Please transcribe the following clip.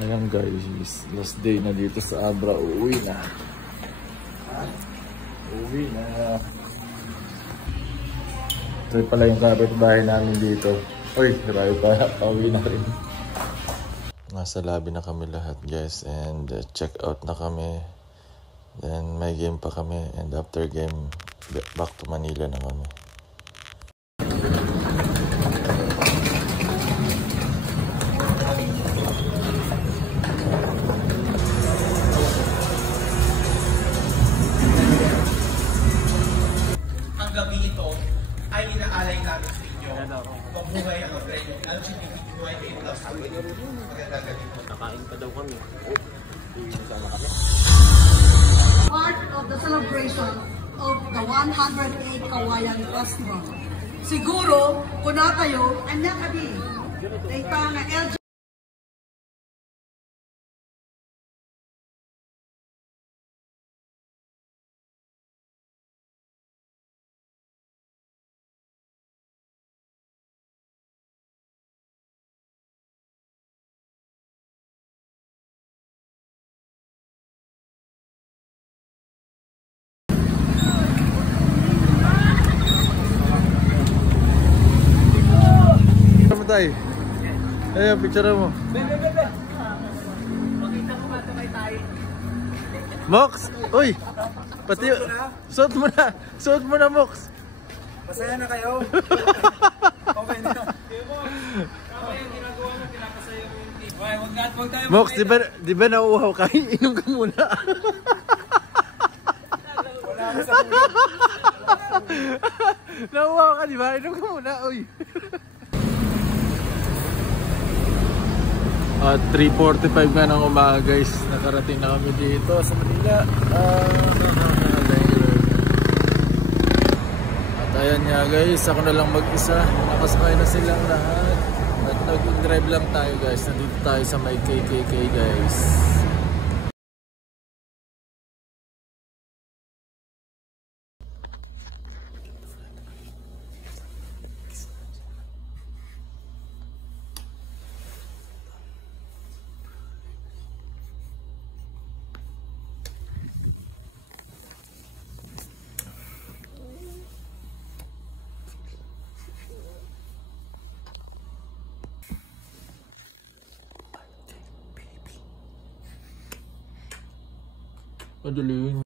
Ayan guys, last day na dito sa Abra. Uuwi na. Uuwi na. Ito pala yung kapitbahay namin dito. Uy, grabe pa. Pauwi na rin. Nasa lobby na kami lahat guys. And check out na kami. Then may game pa kami. And after game, back to Manila na kami. Gabi ito ay inaalay namin sa inyo. Mabuhay ang LGBTQIA+. Magandang gabi po. Nakain pa daw kami. Sama kami. Part of the celebration of the 108 Kawayan Festival. Siguro, kung natayo, anya kami. Data nga LGBTQIA+. Tay. Ayun, picture mo. Makita ko ba ito kay tayo? Mox! Uy! Pati suot mo na! Suot mo na, Mox! Masaya na kayo? Okay na. Tama yung ginagawa mo, pinapasaya mo yung team. Huwag tayo Mox, di ba nauuhaw ka? Inom ka muna. Wala ka sa muna. Nauuhaw ka, di ba? Inom ka muna, uy! At 3:45 nga ng umaga guys, nakarating na kami dito sa Manila. At ayan nga guys, ako na lang mag-isa. Nakasakay na silang lahat. At nag-drive lang tayo guys. Nandito tayo sa may KKK guys. Madali yun.